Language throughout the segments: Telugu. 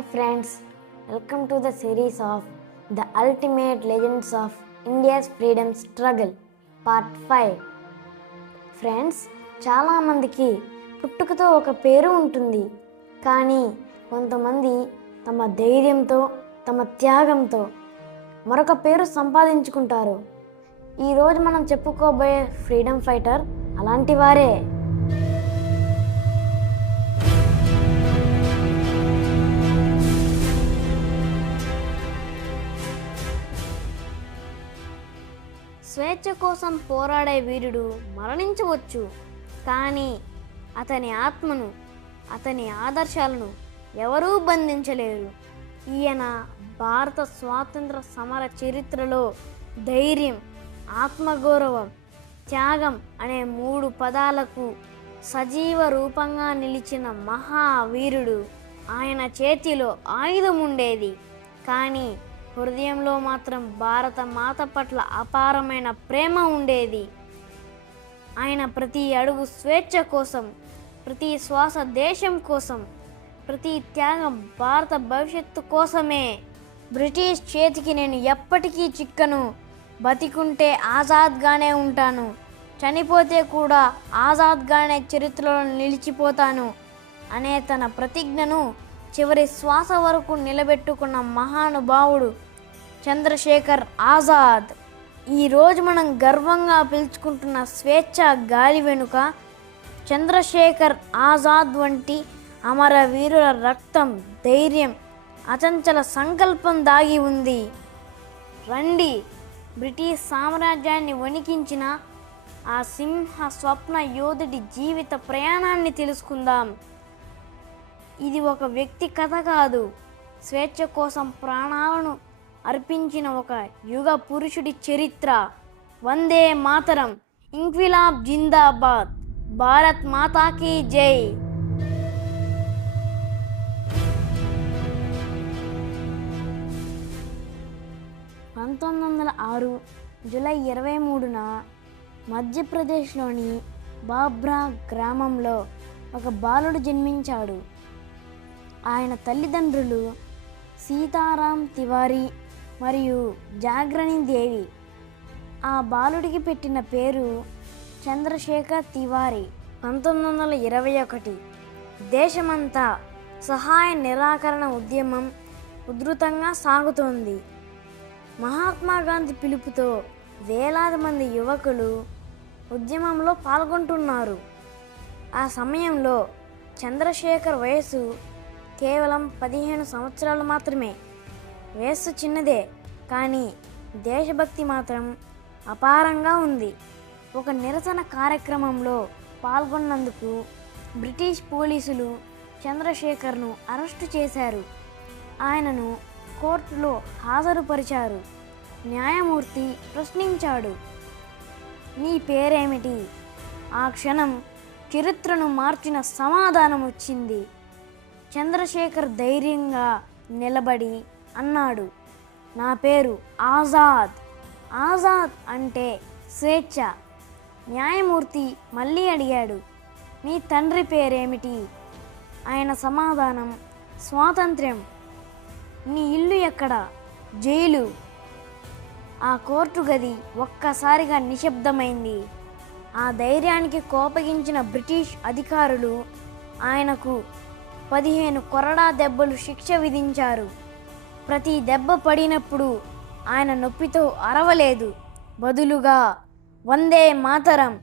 Hi friends, welcome to the series of The Ultimate Legends of India's Freedom Struggle Part 5. Friends, చాలామందికి పుట్టుకతో ఒక పేరు ఉంటుంది, కానీ కొంతమంది తమ ధైర్యంతో తమ త్యాగంతో మరొక పేరు సంపాదించుకుంటారు. ఈరోజు మనం చెప్పుకోబోయే ఫ్రీడమ్ ఫైటర్ అలాంటి వారే. స్వేచ్ఛ కోసం పోరాడే వీరుడు మరణించవచ్చు, కానీ అతని ఆత్మను, అతని ఆదర్శాలను ఎవరూ బంధించలేరు. ఈయన భారత స్వాతంత్ర సమర చరిత్రలో ధైర్యం, ఆత్మగౌరవం, త్యాగం అనే 3 పదాలకు సజీవ రూపంగా నిలిచిన మహావీరుడు. ఆయన చేతిలో ఆయుధం ఉండేది, కానీ హృదయంలో మాత్రం భారత మాత పట్ల అపారమైన ప్రేమ ఉండేది. ఆయన ప్రతి అడుగు స్వేచ్ఛ కోసం, ప్రతి శ్వాస దేశం కోసం, ప్రతి త్యాగం భారత భవిష్యత్తు కోసమే. బ్రిటిష్ చేతికి నేను ఎప్పటికీ చిక్కను, బతికుంటే ఆజాద్గానే ఉంటాను, చనిపోతే కూడా ఆజాద్గానే చరిత్రలో నిలిచిపోతాను అనే తన ప్రతిజ్ఞను చివరి శ్వాస వరకు నిలబెట్టుకున్న మహానుభావుడు చంద్రశేఖర్ ఆజాద్. ఈరోజు మనం గర్వంగా పిలుచుకుంటున్న స్వేచ్ఛ గాలి వెనుక చంద్రశేఖర్ ఆజాద్ వంటి అమరవీరుల రక్తం, ధైర్యం, అచంచల సంకల్పం దాగి ఉంది. రండి, బ్రిటిష్ సామ్రాజ్యాన్ని వణికించిన ఆ సింహ స్వప్న యోధుడి జీవిత ప్రయాణాన్ని తెలుసుకుందాం. ఇది ఒక వ్యక్తి కథ కాదు, స్వేచ్ఛ కోసం ప్రాణాలను అర్పించిన ఒక యుగ పురుషుడి చరిత్ర. వందే మాతరం, ఇంక్విలాబ్ జిందాబాద్, భారత్ మాతాకి జై. జూలై 23న మధ్యప్రదేశ్లోని బాబ్రా గ్రామంలో ఒక బాలుడు జన్మించాడు. ఆయన తల్లిదండ్రులు సీతారాం తివారీ మరియు జాగ్రణి దేవి. ఆ బాలుడికి పెట్టిన పేరు చంద్రశేఖర్ తివారీ. 1921 దేశమంతా సహాయ నిరాకరణ ఉద్యమం ఉధృతంగా సాగుతోంది. మహాత్మా గాంధీ పిలుపుతో వేలాది మంది యువకులు ఉద్యమంలో పాల్గొంటున్నారు. ఆ సమయంలో చంద్రశేఖర్ వయసు కేవలం 15 సంవత్సరాలు మాత్రమే. వయస్సు చిన్నదే, కానీ దేశభక్తి మాత్రం అపారంగా ఉంది. ఒక నిరసన కార్యక్రమంలో పాల్గొన్నందుకు బ్రిటిష్ పోలీసులు చంద్రశేఖర్ను అరెస్టు చేశారు. ఆయనను కోర్టులో హాజరుపరిచారు. న్యాయమూర్తి ప్రశ్నించాడు, నీ పేరేమిటి? ఆ క్షణం చరిత్రను మార్చిన సమాధానం వచ్చింది. చంద్రశేఖర్ ధైర్యంగా నిలబడి అన్నాడు, నా పేరు ఆజాద్. ఆజాద్ అంటే స్వేచ్ఛ. న్యాయమూర్తి మళ్ళీ అడిగాడు, నీ తండ్రి పేరేమిటి? ఆయన సమాధానం, స్వాతంత్ర్యం. నీ ఇల్లు ఎక్కడ? జైలు. ఆ కోర్టు గది ఒక్కసారిగా నిశ్శబ్దమైంది. ఆ ధైర్యానికి కోపగించిన బ్రిటిష్ అధికారులు ఆయనకు 15 కొరడా దెబ్బలు శిక్ష విధించారు. ప్రతి దెబ్బ పడినప్పుడు ఆయన నొప్పితో అరవలేదు, బదులుగా వందే మాతరం,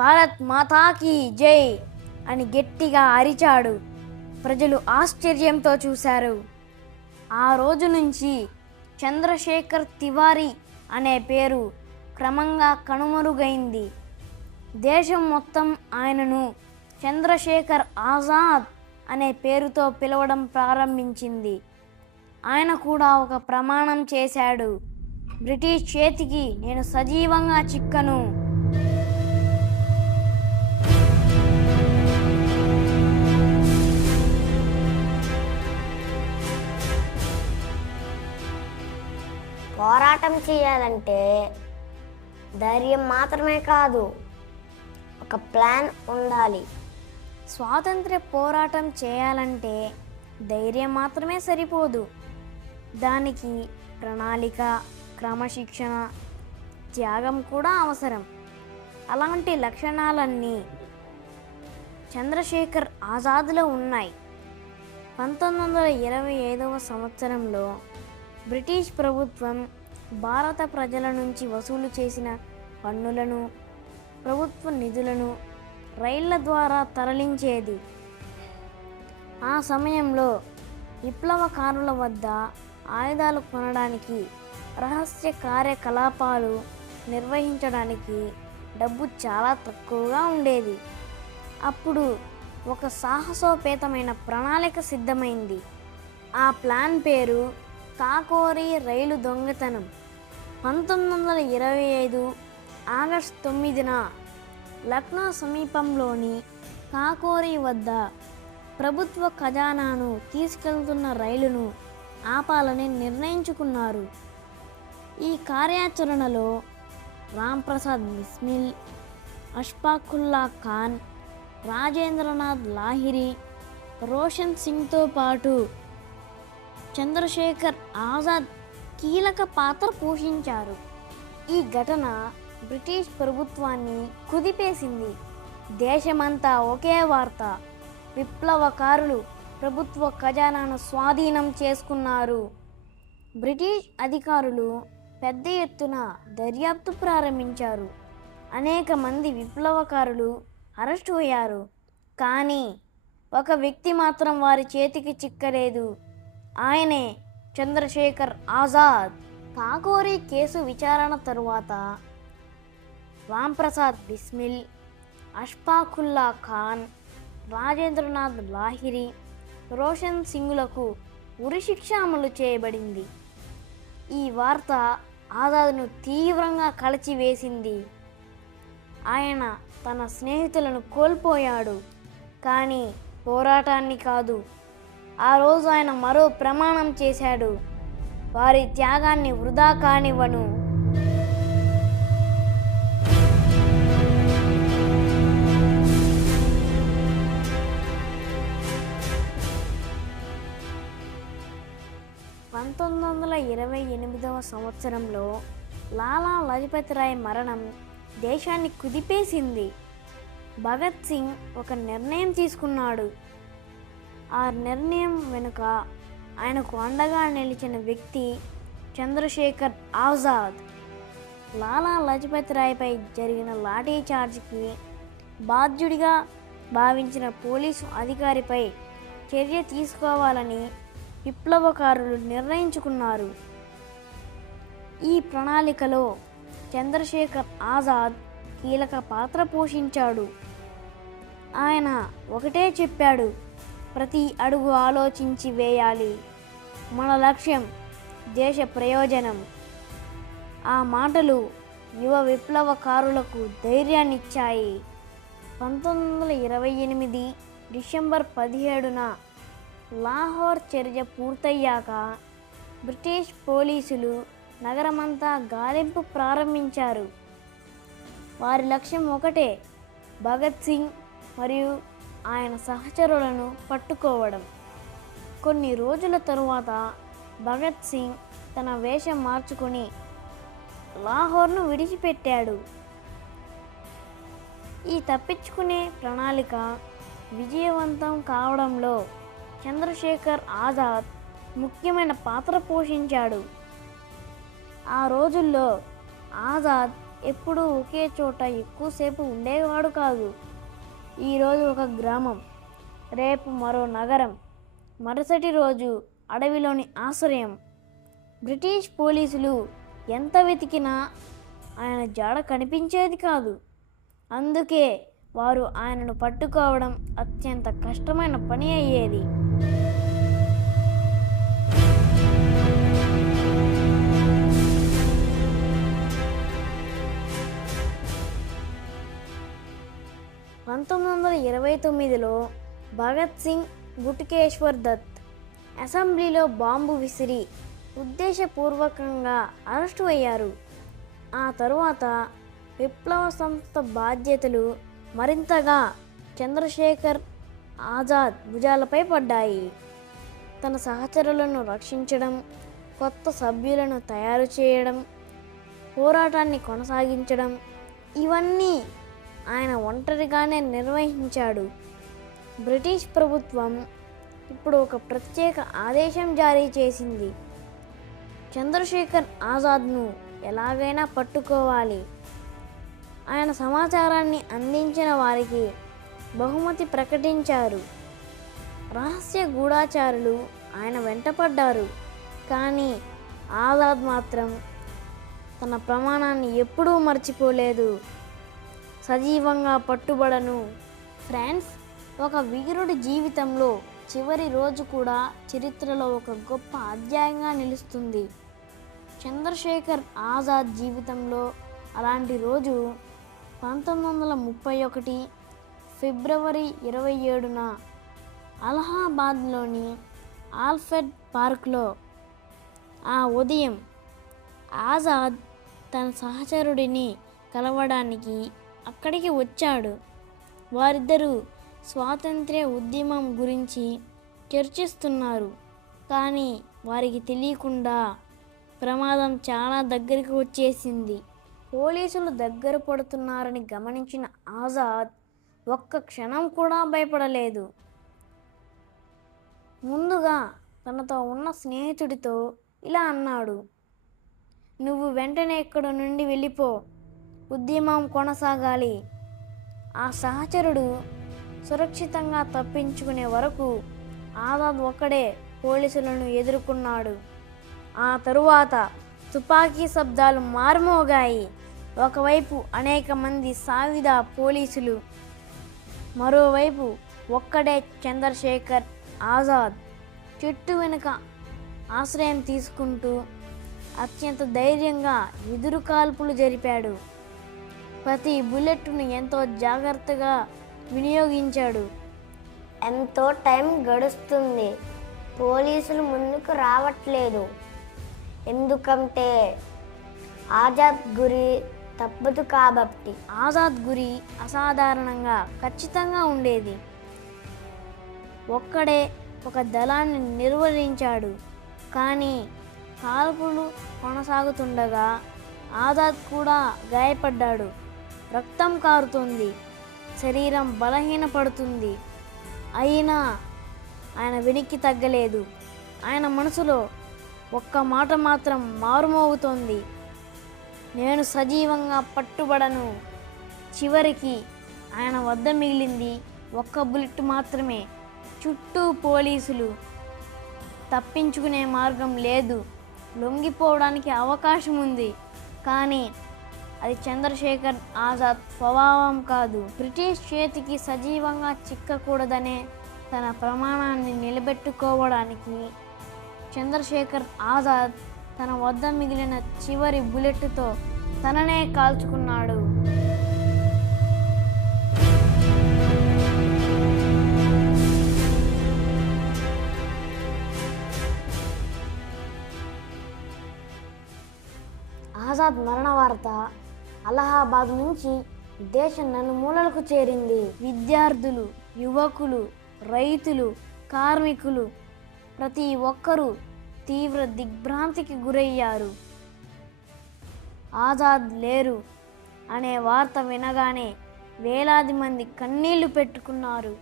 భారత్ మాతాకి జై అని గట్టిగా అరిచాడు. ప్రజలు ఆశ్చర్యంతో చూశారు. ఆ రోజు నుంచి చంద్రశేఖర్ తివారీ అనే పేరు క్రమంగా కనుమరుగైంది. దేశం మొత్తం ఆయనను చంద్రశేఖర్ ఆజాద్ అనే పేరుతో పిలవడం ప్రారంభించింది. ఆయన కూడా ఒక ప్రమాణం చేశాడు, బ్రిటిష్ చేతికి నేను సజీవంగా చిక్కను. పోరాటం చేయాలంటే ధైర్యం మాత్రమే కాదు, ఒక ప్లాన్ ఉండాలి. స్వాతంత్ర్య పోరాటం చేయాలంటే ధైర్యం మాత్రమే సరిపోదు, దానికి ప్రణాళిక, క్రమశిక్షణ, త్యాగం కూడా అవసరం. అలాంటి లక్షణాలన్నీ చంద్రశేఖర్ ఆజాద్లో ఉన్నాయి. 1925వ సంవత్సరంలో బ్రిటిష్ ప్రభుత్వం భారత ప్రజల నుంచి వసూలు చేసిన పన్నులను, ప్రభుత్వ నిధులను రైళ్ల ద్వారా తరలించేది. ఆ సమయంలో విప్లవకారుల వద్ద ఆయుధాలు కొనడానికి, రహస్య కార్యకలాపాలు నిర్వహించడానికి డబ్బు చాలా తక్కువగా ఉండేది. అప్పుడు ఒక సాహసోపేతమైన ప్రణాళిక సిద్ధమైంది. ఆ ప్లాన్ పేరు కాకోరీ రైలు దొంగతనం. 1925 ఆగస్టు 9న లక్నో సమీపంలోని కాకోరీ వద్ద ప్రభుత్వ ఖజానాను తీసుకెళ్తున్న రైలును ఆపాలని నిర్ణయించుకున్నారు. ఈ కార్యాచరణలో రాంప్రసాద్ బిస్మిల్, అష్ఫాకుల్లా ఖాన్, రాజేంద్రనాథ్ లాహిరి, రోషన్ సింగ్తో పాటు చంద్రశేఖర్ ఆజాద్ కీలక పాత్ర పోషించారు. ఈ ఘటన బ్రిటిష్ ప్రభుత్వాన్ని కుదిపేసింది. దేశమంతా ఒకే వార్త: విప్లవకారులు ప్రభుత్వ ఖజానాను స్వాధీనం చేసుకున్నారు. బ్రిటిష్ అధికారులు పెద్ద ఎత్తున దర్యాప్తు ప్రారంభించారు. అనేక మంది విప్లవకారులు అరెస్టు అయ్యారు. కానీ ఒక వ్యక్తి మాత్రం వారి చేతికి చిక్కలేదు. ఆయనే చంద్రశేఖర్ ఆజాద్. కాకోరీ కేసు విచారణ తరువాత రాంప్రసాద్ బిస్మిల్, అష్ఫాకుల్లా ఖాన్, రాజేంద్రనాథ్ లాహిరి, రోషన్ సింగ్లకు ఉరిశిక్ష అమలు చేయబడింది. ఈ వార్త ఆజాద్ను తీవ్రంగా కలచివేసింది. ఆయన తన స్నేహితులను కోల్పోయాడు, కానీ పోరాటాన్ని కాదు. ఆ రోజు ఆయన మరో ప్రమాణం చేశాడు: వారి త్యాగాన్ని వృధా కానివ్వను. పంతొమ్మిది వందల 28వ సంవత్సరంలో లాలా లజపతి రాయ్ మరణం దేశాన్ని కుదిపేసింది. భగత్ సింగ్ ఒక నిర్ణయం తీసుకున్నాడు. ఆ నిర్ణయం వెనుక ఆయనకు అండగా నిలిచిన వ్యక్తి చంద్రశేఖర్ ఆజాద్. లాలా లజపతి రాయ్పై జరిగిన లాఠీ చార్జ్కి బాధ్యుడిగా భావించిన పోలీసు అధికారిపై చర్య తీసుకోవాలని విప్లవకారులు నిర్ణయించుకున్నారు. ఈ ప్రణాళికలో చంద్రశేఖర్ ఆజాద్ కీలక పాత్ర పోషించాడు. ఆయన ఒకటే చెప్పాడు: ప్రతి అడుగు ఆలోచించి వేయాలి, మన లక్ష్యం దేశ ప్రయోజనం. ఆ మాటలు యువ విప్లవకారులకు ధైర్యాన్నిచ్చాయి. 1928 డిసెంబర్ 17న లాహోర్ చర్య పూర్తయ్యాక బ్రిటిష్ పోలీసులు నగరమంతా గాలింపు ప్రారంభించారు. వారి లక్ష్యం ఒకటే: భగత్ సింగ్ మరియు ఆయన సహచరులను పట్టుకోవడం. కొన్ని రోజుల తరువాత భగత్ సింగ్ తన వేషం మార్చుకొని లాహోర్ను విడిచిపెట్టాడు. ఈ తప్పించుకునే ప్రణాళిక విజయవంతం కావడంలో చంద్రశేఖర్ ఆజాద్ ముఖ్యమైన పాత్ర పోషించాడు. ఆ రోజుల్లో ఆజాద్ ఎప్పుడూ ఒకే చోట ఎక్కువసేపు ఉండేవాడు కాదు. ఈరోజు ఒక గ్రామం, రేపు మరో నగరం, మరుసటి రోజు అడవిలోని ఆశ్రయం. బ్రిటిష్ పోలీసులు ఎంత వెతికినా ఆయన జాడ కనిపించేది కాదు. అందుకే వారు ఆయనను పట్టుకోవడం అత్యంత కష్టమైన పని అయ్యేది. పంతొమ్మిది వందల 29లో భగత్ సింగ్, గుట్కేశ్వర్ దత్ అసెంబ్లీలో బాంబు విసిరి ఉద్దేశపూర్వకంగా అరెస్టు అయ్యారు. ఆ తరువాత విప్లవ సంస్థ బాధ్యతలు మరింతగా చంద్రశేఖర్ ఆజాద్ భుజాలపై పడ్డాయి. తన సహచరులను రక్షించడం, కొత్త సభ్యులను తయారు చేయడం, పోరాటాన్ని కొనసాగించడం, ఇవన్నీ ఆయన ఒంటరిగానే నిర్వహించాడు. బ్రిటిష్ ప్రభుత్వం ఇప్పుడు ఒక ప్రత్యేక ఆదేశం జారీ చేసింది. చంద్రశేఖర్ ఆజాద్ను ఎలాగైనా పట్టుకోవాలి. ఆయన సమాచారాన్ని అందించిన వారికి బహుమతి ప్రకటించారు. రహస్య గూఢాచారులు ఆయన వెంటపడ్డారు. కానీ ఆజాద్ మాత్రం తన ప్రమాణాన్ని ఎప్పుడూ మర్చిపోలేదు. సజీవంగా పట్టుబడను. ఫ్రెండ్స్, ఒక వీరుడి జీవితంలో చివరి రోజు కూడా చరిత్రలో ఒక గొప్ప అధ్యాయంగా నిలుస్తుంది. చంద్రశేఖర్ ఆజాద్ జీవితంలో అలాంటి రోజు 1931 ఫిబ్రవరి 27న అలహాబాద్లోని ఆల్ఫ్రెడ్ పార్క్లో. ఆ ఉదయం ఆజాద్ తన సహచరుడిని కలవడానికి అక్కడికి వచ్చాడు. వారిద్దరూ స్వాతంత్ర్య ఉద్యమం గురించి చర్చిస్తున్నారు. కానీ వారికి తెలియకుండా ప్రమాదం చాలా దగ్గరికి వచ్చేసింది. పోలీసులు దగ్గర పడుతున్నారని గమనించిన ఆజాద్ ఒక్క క్షణం కూడా భయపడలేదు. ముందుగా తనతో ఉన్న స్నేహితుడితో ఇలా అన్నాడు, "నువ్వు వెంటనే ఇక్కడ నుండి వెళ్ళిపో. ఉద్యమం కొనసాగాలి." ఆ సహచరుడు సురక్షితంగా తప్పించుకునే వరకు ఆజాద్ ఒక్కడే పోలీసులను ఎదుర్కొన్నాడు. ఆ తరువాత తుపాకీ శబ్దాలు మారుమోగాయి. ఒకవైపు అనేక మంది సాయుధ పోలీసులు, మరోవైపు ఒక్కడే చంద్రశేఖర్ ఆజాద్ చెట్టు వెనుక ఆశ్రయం తీసుకుంటూ అత్యంత ధైర్యంగా ఎదురు కాల్పులు జరిపాడు. ప్రతి బుల్లెట్ను ఎంతో జాగ్రత్తగా వినియోగించాడు. ఎంతో టైం గడుస్తుంది. పోలీసులు ముందుకు రావట్లేదు. ఎందుకంటే ఆజాద్ గురి తప్పదు కాబట్టి. ఆజాద్ గురి అసాధారణంగా ఖచ్చితంగా ఉండేది. ఒక్కడే ఒక దళాన్ని నిర్వహించాడు. కానీ కాల్పులు కొనసాగుతుండగా ఆజాద్ కూడా గాయపడ్డాడు. రక్తం కారుతుంది. శరీరం బలహీనపడుతుంది. అయినా ఆయన వెనక్కి తగ్గలేదు. ఆయన మనసులో ఒక్క మాట మాత్రం మారుమోగుతోంది, "నేను సజీవంగా పట్టుబడను." చివరికి ఆయన వద్ద మిగిలింది ఒక్క బుల్లెట్ మాత్రమే. చుట్టూ పోలీసులు. తప్పించుకునే మార్గం లేదు. లొంగిపోవడానికి అవకాశం ఉంది. కానీ అది చంద్రశేఖర్ ఆజాద్ స్వభావం కాదు. బ్రిటిష్ చేతికి సజీవంగా చిక్కకూడదనే తన ప్రమాణాన్ని నిలబెట్టుకోవడానికి చంద్రశేఖర్ ఆజాద్ తన వద్ద మిగిలిన చివరి బుల్లెట్తో తననే కాల్చుకున్నాడు. ఆజాద్ మరణ వార్త అలహాబాద్ నుంచి దేశం నలుమూలలకు చేరింది. విద్యార్థులు, యువకులు, రైతులు, కార్మికులు ప్రతి ఒక్కరూ తీవ్ర దిగ్భ్రాంతికి గురయ్యారు. ఆజాద్ లేరు అనే వార్త వినగానే వేలాది మంది కన్నీళ్లు పెట్టుకున్నారు.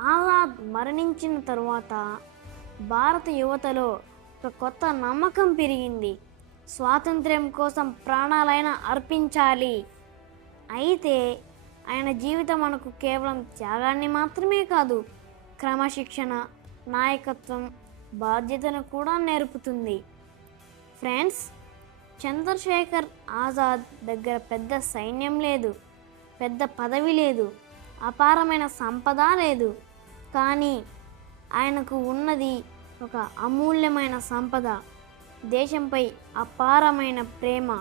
ఆజాద్ మరణించిన తరువాత భారత యువతలో ఒక కొత్త నమ్మకం పెరిగింది. స్వాతంత్ర్యం కోసం ప్రాణాలైనా అర్పించాలి. అయితే ఆయన జీవితం మనకు కేవలం త్యాగాన్ని మాత్రమే కాదు, క్రమశిక్షణ, నాయకత్వం, బాధ్యతను కూడా నేర్పుతుంది. ఫ్రెండ్స్, చంద్రశేఖర్ ఆజాద్ దగ్గర పెద్ద సైన్యం లేదు, పెద్ద పదవి లేదు, అపారమైన సంపద లేదు. కానీ ఆయనకు ఉన్నది ఒక అమూల్యమైన సంపద, దేశంపై అపారమైన ప్రేమ.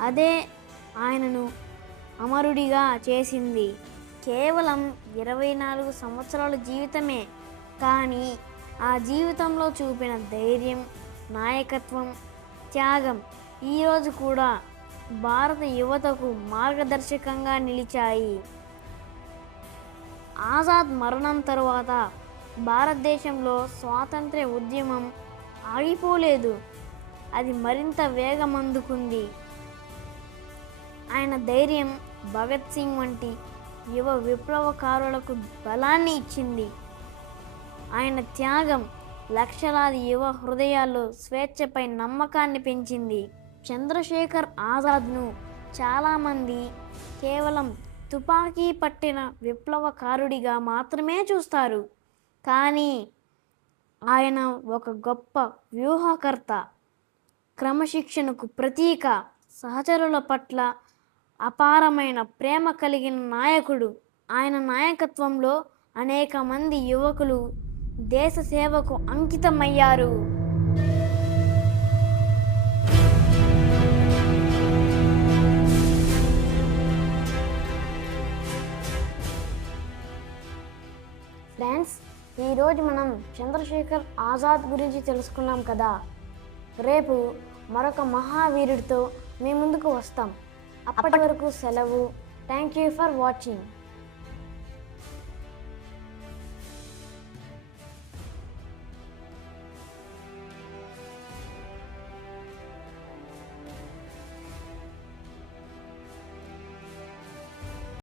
అదే ఆయనను అమరుడిగా చేసింది. కేవలం 24 సంవత్సరాల జీవితమే, కానీ ఆ జీవితంలో చూపిన ధైర్యం, నాయకత్వం, త్యాగం ఈరోజు కూడా భారత యువతకు మార్గదర్శకంగా నిలిచాయి. ఆజాద్ మరణం తరువాత భారతదేశంలో స్వాతంత్ర్య ఉద్యమం ఆగిపోలేదు, అది మరింత వేగమందుకుంది. ఆయన ధైర్యం భగత్ సింగ్ వంటి యువ విప్లవకారులకు బలాన్ని ఇచ్చింది. ఆయన త్యాగం లక్షలాది యువ హృదయాల్లో స్వేచ్ఛపై నమ్మకాన్ని పెంచింది. చంద్రశేఖర్ ఆజాద్ను చాలామంది కేవలం తుపాకీ పట్టిన విప్లవకారుడిగా మాత్రమే చూస్తారు. కానీ ఆయన ఒక గొప్ప వ్యూహకర్త, క్రమశిక్షణకు ప్రతీక, సహచరుల పట్ల అపారమైన ప్రేమ కలిగిన నాయకుడు. ఆయన నాయకత్వంలో అనేక మంది యువకులు దేశ సేవకు అంకితమయ్యారు. ఫ్రెండ్స్, ఈరోజు మనం చంద్రశేఖర్ ఆజాద్ గురించి తెలుసుకున్నాం కదా. రేపు మరొక మహావీరుడితో మీ ముందుకు వస్తాం. అప్పటి వరకు సెలవు. Thank you for watching.